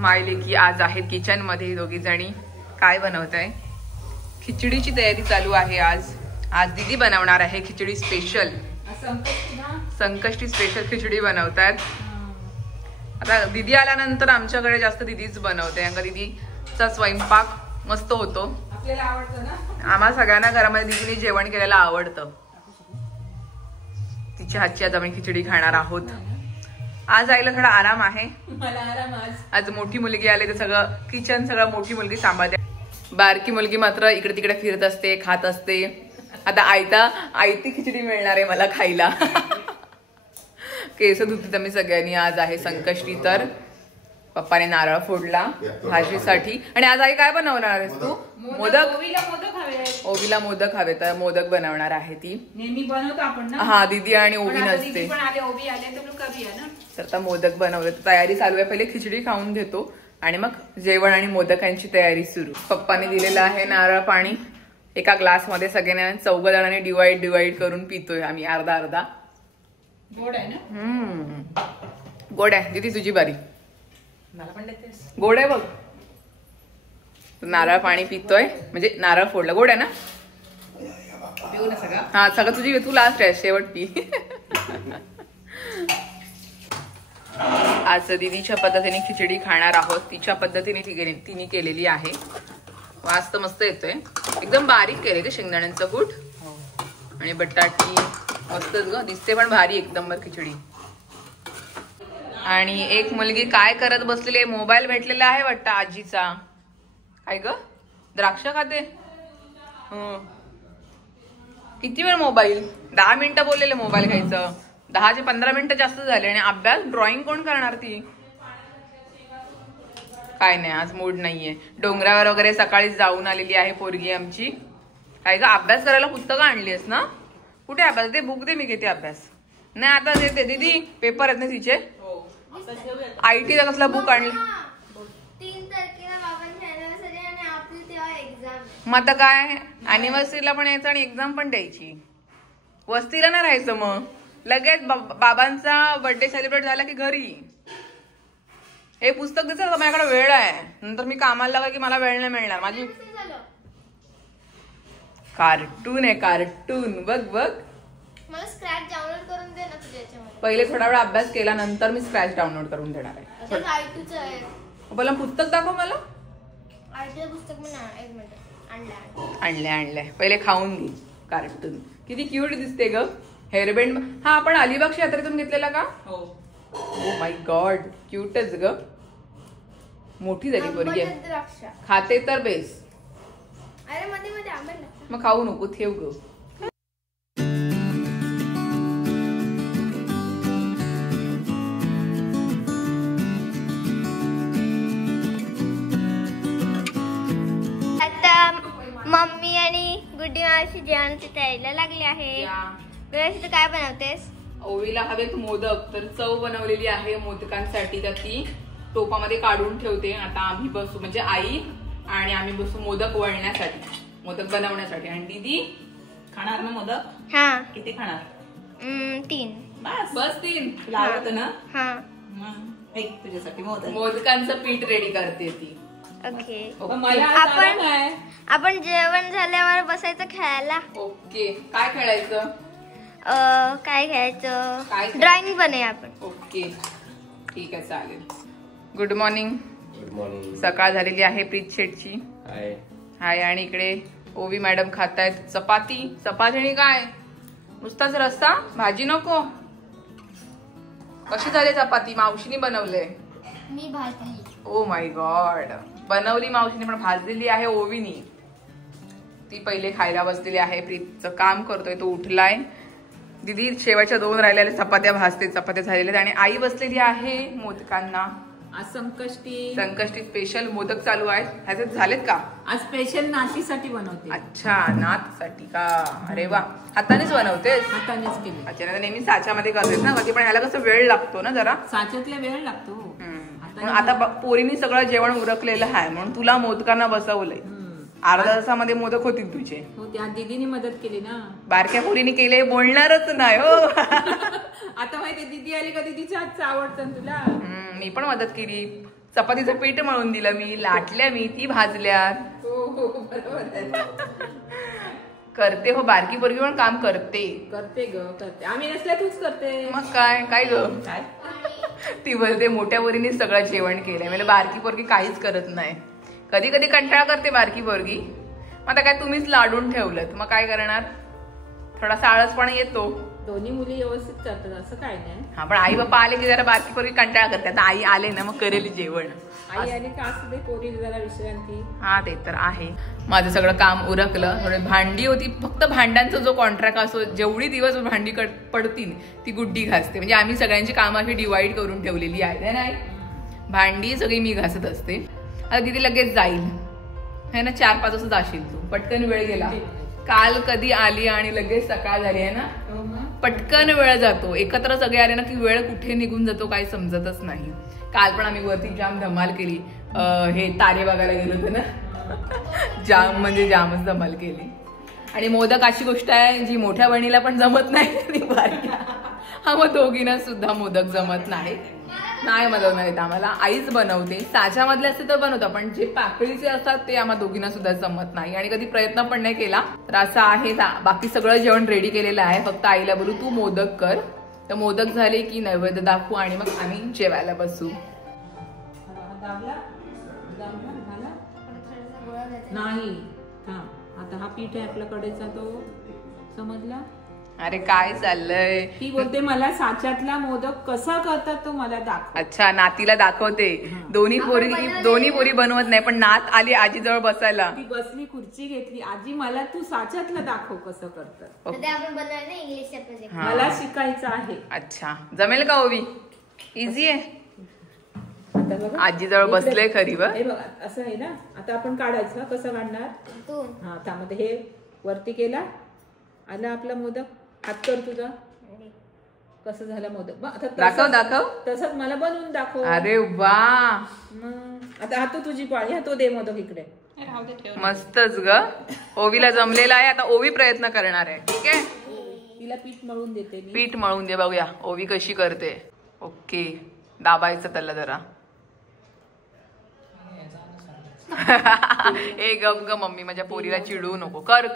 मायलेकी आज आहेत किचन मध्ये दोघी जणी. काय बनवताय? खिचडीची तयारी चालू आहे. आज दीदी बनवणार आहे खिचडी स्पेशल. संकष्टी स्पेशल खिचडी बनवतात. आता दीदी आल्यानंतर आमच्याकडे जास्त दीदीच बनवते. कारण दीदीचा स्वयंपाक मस्त होतो. आपल्याला आवडतं ना. आम्हाला सगळ्यांना घरामध्ये दीदीने जेवण केलेलं आवडतं. तिच्या हातची आज आम्ही खिचडी खाणार आहोत. आज आईला थोडा आराम आहे. मला आराम आज मोठी मुलगी आली तर सगळं किचन सगळं मोठी मुलगी सांभाळते. बारकी मुलगी मात्र इकडे तिकडे फिरत असते, खात असते. आता आयती खिचडी मिळणार आहे मला खायला. केस धुतली तर मी सगळ्यांनी. आज आहे संकष्टी तर पप्पाने नारळ फोडला भाजीसाठी. आणि आज आई काय बनवणार आहेस तू? मोदक. ओवीला मोदक हवे तर मोदक बनवणार आहे ती. नेहमी बनवतो आपण ना. हा दीदी आणि ओवी नसते तर आता मोदक बनवले. तयारी चालू आहे. पहिले खिचडी खाऊन घेतो आणि मग जेवण आणि मोदकांची तयारी सुरू. पप्पाने दिलेलं आहे नारळ पाणी. एका ग्लास मध्ये सगळ्यांना 4 जणांनी डिवाइड करून पितोय आम्ही अर्धा अर्धा. गोड आहे ना. गोड आहे. दीदी तुझी बारी. मला पण देतेस. गोड आहे बघ. नारळ पाणी पितोय म्हणजे नारळ फोडलं. गोड आहे ना. पिऊ ना सगळं. हा सगळं तुझी. तू लास्ट आहे शेवट पी. आज दीदीच्या पद्धतीने खिचडी खाणार आहोत. तिच्या पद्धतीने तिने केलेली आहे. वास तर मस्त येतोय. एकदम बारीक केले ग शेंगदाण्यांचं कूट आणि बटाटी. मस्तच ग दिसते पण भारी एकदम खिचडी. आणि एक मुलगी काय करत बसलेली. मोबाईल भेटलेला आहे वाटतं आजीचा. काय ग द्राक्ष खाते. किती वेळ मोबाईल? 10 मिनिटं बोललेले मोबाईल घ्यायचं. 10 ते 15 मिनिटं जास्त झाले. आणि अभ्यास ड्रॉइंग कोण करणार ती? काय नाही आज मूड नाहीये. डोंगरावर वगैरे सकाळी जाऊन आलेली आहे पोरगी आमची. काय ग अभ्यास करायला पुस्तकं आणलीस ना? कुठे अभ्यास? ते बुक दे मी घेते अभ्यास. नाही आता देते दीदी. पेपर आहेत ना तिचे. IT चा कसला बुक आणला? 3 तारखेला बाबांची अॅनिव्हर्सरी आणि आपली तेव्हा एक्झाम. मग आता काय अॅनिव्हर्सरीला पण यायचं आणि एक्झाम पण द्यायची. वस्तीला नाही राहायचं मग. लगेच बाबांचा बर्थडे सेलिब्रेट झाला की घरी. हे पुस्तक द्यायचं माझ्याकडे वेळ आहे. नंतर मी कामाला लागला की मला वेळ नाही मिळणार. माझी कार्टून आहे कार्टून. बघ मला स्क्रॅच डाउनलोड करून दे ना तुझ्याच्यामध्ये. पहिले थोडा वेळ अभ्यास केला नंतर मी स्क्रॅच डाउनलोड करून देणार आहे. पहिला पुस्तक दाखव मला. पुस्तक एक मिनिट. आणलंय. पहिले खाऊन घे. कार्टून किती क्यूट दिसते ग. हेअरबँड. हा आपण अलिबाग यात्रेतून घेतलेला का? ओ माय गॉड क्यूटच ग. मोठी झाली पोरगी. खाते तर बेस. मग खाऊ नको ठेव ग. मम्मी आणि गुड्डी मावशी जेवणाची तयारीला लागली आहे. व्यवस्थित काय बनवतेस? ओवीला हवेत मोदक तर चव बनवलेली आहे मोदकांसाठी. तर ती टोपामध्ये काढून ठेवते. आता आम्ही बसू म्हणजे आई आणि आम्ही बसू मोदक वळण्यासाठी, मोदक बनवण्यासाठी. आणि दीदी खाणार ना मोदक? हा. किती खाणार? 3. बस 3. तुला आवडतं ना? हा. तुझ्यासाठी मोदकांचं पीठ रेडी करते ती. ओके. आपण जेवण झाल्यावर बसायचं खेळायला. ओके. काय खेळायचं? काय खेळायचं? ड्रॉइंग बनवूया आपण. ओके ठीक आहे चालेल. Good morning. सकाळ झालेली आहे प्रीत शेटची. हाय. आणि इकडे ओवी मॅडम खातायत चपाती. चपाती काय नुसताच रस्सा? भाजी नको? कशी झाली चपाती? मावशीने बनवले. मी भाजली. Oh my god. बनवली मावशीने पण भाजलेली आहे ओवीनी. ती पहिले खायला बसलेली आहे. प्रीतचं काम करतोय तो उठलाय. दीदी शेवटच्या 2 राहिलेल्या चपात्या भाजते. चपात्या झालेल्या. आणि आई बसलेली आहे मोदकांना. आज संकष्टी स्पेशल मोदक चालू आहेत. ह्याचे झालेत का? आज स्पेशल नातीसाठी बनवते. अच्छा नातसाठी का? अरे वा. हातानेच बनवतेस? हातानेच केली. अच्छा नाही नेहमी साच्यामध्ये करतेस ना कधी. पण ह्याला कसं वेळ लागतो ना जरा. साच्यातला वेळ लागतो. आता पोरीनी सगळं जेवण उरकलेलं आहे म्हणून तुला मोदकांना बसवलंय. अर्ध्या तासामध्ये मोदक होतील तुझे. हो त्या दीदीने मदत केली ना. बारक्या पोरीने केले बोलणारच नाही हो. आता माहिती दीदी आली का दीदीच्या हातचं आवडतं तुला. मी पण मदत केली. चपातीचं पीठ मळून दिलं मी, लाटल्या मी, ती भाजल्या. हो बरोबर आहे. करते हो, बारकी पोरगी पण काम करते. करते ग करते, आम्ही नसल्या तूच करते. मग काय काय ग, काय ती बोलते मोठ्या पोरीने सगळं जेवण केलंय. म्हणजे बारकी पोरगी काहीच करत नाही. कधी कधी कंटाळा करते बारकी पोरगी. मग आता काय तुम्हीच लाडून ठेवलं मग काय करणार, थोडासा आळसपणा येतो. दोन्ही मुली व्यवस्थित करतात असं काय नाही. हा पण आई बाप्पा आले की जरा बारकी पोरगी कंटाळा करते. आता आई आले ना मग करेल जेवण. आई आली का असू दे, पोरी जरा विश्रांती. हा ते तर आहे. माझं सगळं काम उरकलं. थोडी भांडी होती, फक्त भांड्यांचा जो कॉन्ट्रॅक्ट असो, जेवढी दिवस भांडी पडतील ती गुड्डी घासते. म्हणजे आम्ही सगळ्यांची कामं अशी डिवाइड करून ठेवलेली आहे नाही. भांडी सगळी मी घासत असते. आता दिदी लगेच जाईल है ना, 4-5 वाजता जाशील तू. पटकन वेळ गेला. काल कधी आली आणि लगेच सकाळ झाली आहे ना, पटकन वेळ जातो. एकत्र सगळे आले ना की वेळ कुठे निघून जातो काही समजतच नाही. काल पण आम्ही वरती जाम धमाल केली. हे तारे बघायला गेलो होतो ना, जाम म्हणजे जामच धमाल केली. आणि मोदक अशी गोष्ट आहे जी मोठ्या बहिणीला पण जमत नाही आणि बारक्या हा मग दोघींना सुद्धा मोदक जमत नाही बनवणार आहेत. आम्हाला आईच बनवते. साच्यामधले असते तर बनवतो, पण जे पाकळीचे असतात ते आम्हा दोघींना सुद्धा जमत नाही आणि कधी प्रयत्न पण नाही केला. तर असं आहे. बाकी सगळं जेवण रेडी केलेलं आहे. फक्त आईला बोलू तू मोदक कर. तर मोदक झाले की नैवेद्य दाखवू आणि मग आम्ही जेवायला बसू. नाही आता हा पीठ आहे आपल्या कडेचा, तो समजला. अरे काय चाललंय. ती बोलते मला साच्यातला मोदक कसा करतात तो मला दाखव. अच्छा, नातीला दाखवते. दोन्ही पोरी बनवत नाही, पण नात आली आजी जवळ बसायला. ती बसली, खुर्ची घेतली. आजी मला तू साच्यातलं दाखव कसं करतात. मला शिकायचं आहे. अच्छा, जमेल का ओवी? इझी आहे. आजी जवळ बसले खरी. हे बघा असं आहे ना. आता आपण काढायचं. कसं काढणार. हा त्यामध्ये हे वरती केला, आला आपला मोदक. हात कर तुझा. कसं झालं मोदक. दाखव. तसंच मला बनवून दाखव. अरे वा, आता तू तुझी पाळी. तो दे मोदक इकडे. मस्तच ग. ओवीला जमलेला आहे. आता ओवी प्रयत्न करणार आहे. ठीक आहे, तिला पीठ मळून देते. पीठ मळून दे, बघूया ओवी कशी करते. ओके, दाबायचं त्याला जरा. ए गप ग मम्मी, माझ्या पोरीला चिडवू नको. कर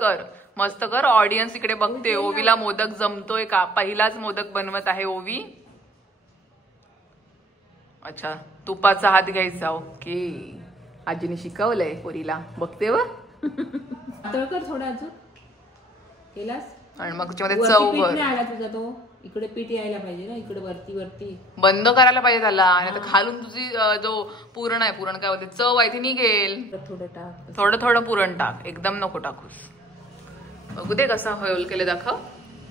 मस्त कर. ऑडियन्स इकडे बघते. ओवीला मोदक जमतोय का. पहिलाच मोदक बनवत आहे ओवी. अच्छा, तुपाचा हात घ्यायचा. ओके, आजीने शिकवलंय पोरीला. बघते व कर थोडा अजून केलास. आणि मग त्याच्यामध्ये चव आला तुझा. तो इकडे पीठ यायला पाहिजे ना, इकडे वरती बंद करायला पाहिजे त्याला. आणि खालून तुझी जो पुरण आहे, पुरण काय होते, चव आहे ती निघेल. थोडं टाक, थोडं पुरण टाक. एकदम नको टाकूस. बघू दे कसा होल केले. दाखव.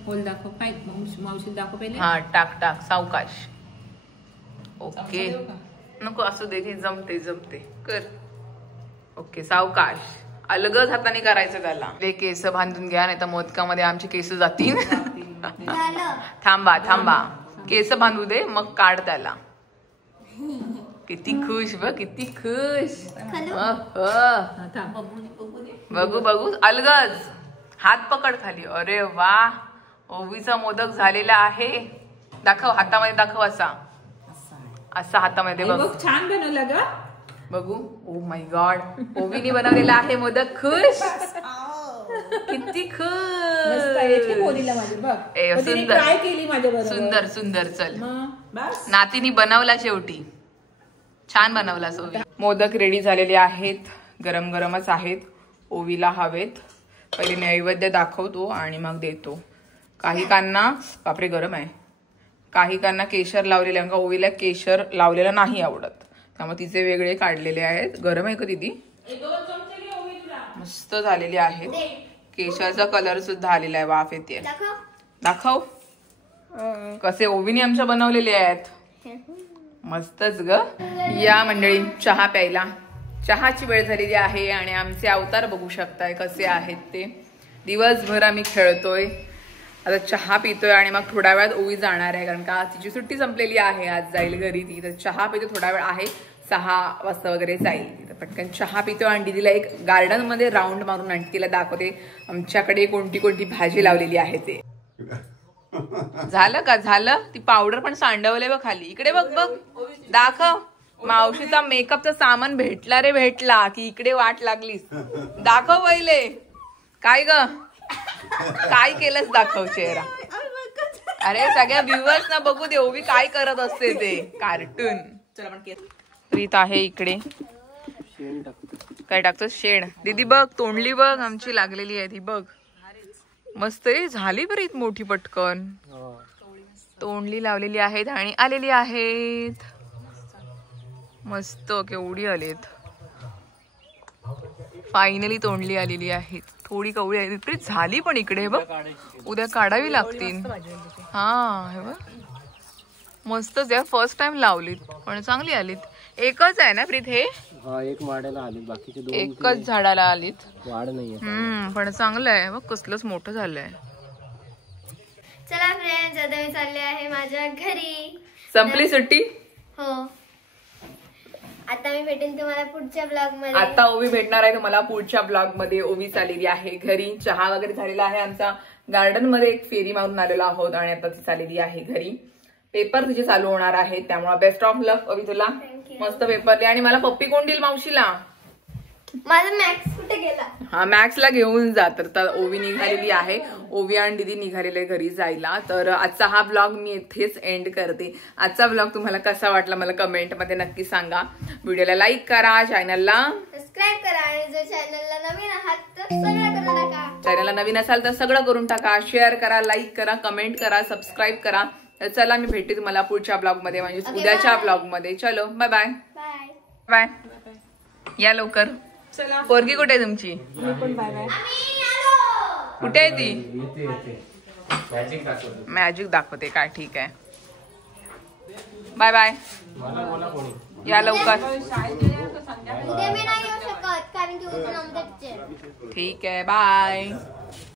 होल दाखव. काय मावशी दाखव पहिले. हा टाक सावकाश. ओके, नको असू दे. जमते कर. ओके, सावकाश. अलगद हाताने करायचं त्याला. ते केस बांधून घ्या, नाही तर मोदकामध्ये आमचे केस जातील. थांबा. केस बांधू दे, मग काढ त्याला. किती खुश बघ, किती खुश. बघू. अलगद हात पकड खाली. अरे वा, ओवीचा मोदक झालेला आहे. दाखव, हातामध्ये दाखव. असा हातामध्ये बघ. छान बनवला ग. बघू. ओ माय गॉड, ओवीने बनवलेला आहे मोदक. खुश, किती खुश. सुंदर. चल, नातीनी बनवला शेवटी. छान बनवला. मोदक रेडी झालेले आहेत. गरमच आहेत. ओवीला हवेत. पहिले नैवेद्य दाखवतो आणि मग देतो. काही कांना, बापरे गरम आहे. काही कांना केशर लावलेले आहे. ओवीला केशर लावलेला नाही आवडत, त्यामुळे तिचे वेगळे काढलेले आहेत. गरम आहे का दीदी? मस्त झालेले आहेत. केशरचा कलर सुद्धा आलेला आहे. वाफ येते. दाखव. कसे ओवीने आमच्या बनवलेले आहेत. मस्तच ग. या मंडळी, चहा प्यायला. चहाची वेळ झालेली आहे आणि आमचे अवतार बघू शकताय कसे आहेत ते. दिवसभर आम्ही खेळतोय. आता चहा पितोय आणि मग थोड्या वेळात ओवी जाणार आहे, कारण का तिची सुट्टी संपलेली आहे. आज जाईल घरी ती. तर चहा पितो. थोडा वेळ आहे, 6 वाजता वगैरे जाईल. तर पटकन चहा पितो आणि दीदीला एक गार्डन मध्ये राऊंड मारून आणखीला दाखवते आमच्याकडे कोणती भाजी लावलेली आहे ते. झालं का? झालं. ती पावडर पण सांडवले बघ खाली. इकडे बघ. दाखव. मावशीचा मेकअपचा सामान भेटला रे भेटला की इकडे वाट लागलीस. दाखव पहिले काय ग काय केलंस दाखव चेहरा. अरे सगळ्या व्ह्युअर्स ना बघू दे ओवी काय करत असते ते कार्टून. चला आपण प्रीत आहे इकडे. काय टाकतो शेण. दीदी बघ तोंडली बघ आमची लागलेली आहे ती बघ मस्त झाली प्रीत मोठी पटकन. तोंडली लावलेली आहेत आणि आलेली आहेत मस्त केवढी आलेत. फायनली तोंडली आलेली आहेत. थोडी कवळी आली प्रीत झाली पण इकडे बघ उद्या काढावी लागतील. हा हे बघ मस्तच आहे. फर्स्ट टाइम लावलीत पण चांगली आलीत. एकच आहे ना प्रीत हे एक माड्याला आलीत बाकीचे दोन एकच झाडाला आलीत. वाढ नाहीये पण चांगलं आहे बघ कसलंच मोठं झालंय. चला फ्रेंड्स आता मी चालले आहे माझ्या घरी. संपली सुट्टी. हो आता मी भेटेन तुम्हाला पुढच्या ब्लॉग मध्ये. आता ओवी भेटणार आहे तुम्हाला पुढच्या ब्लॉग मध्ये. ओवी चाललेली आहे घरी. चहा वगैरे झालेला आहे आमचा. गार्डन मध्ये एक फेरी मारून आलेलो आहोत आणि आता ती चाललेली आहे घरी. पेपर तुझे चालू होणार आहे त्यामुळे बेस्ट ऑफ लक ओवी तुला. मस्त पेपर दे. आणि मला पप्पी कोण देईल मावशीला. माझा मॅक्स कुठे गेला. हा मॅक्सला घेऊन जा. तर ओवी निघालेली आहे. ओवी आणि दीदी निघालेले घरी जायला. तर आजचा हा ब्लॉग मी इथेच एंड करते. आजचा ब्लॉग तुम्हाला कसा वाटला मला कमेंट मध्ये नक्की सांगा. व्हिडिओला लाईक करा चॅनलला सबस्क्राईब करा आणि जर चॅनलला नवीन आहात तर सगळं करून टाका. चॅनलला नवीन असाल तर सगळं करून टाका. शेअर करा लाईक करा कमेंट करा सबस्क्राईब करा. तर चला मी भेटते तुम्हाला पुढच्या ब्लॉग मध्ये म्हणजे उद्याच्या ब्लॉग मध्ये. चलो बाय बाय बाय बाय. या लवकर. पोरगी कुठे आहे तुमची. कुठे आहे ती. मॅजिक दाखवते काय. ठीक आहे बाय बाय. या लवकर. उद्या मी नाही येऊ शकत कारण की उद्या नंतर ठीक आहे बाय.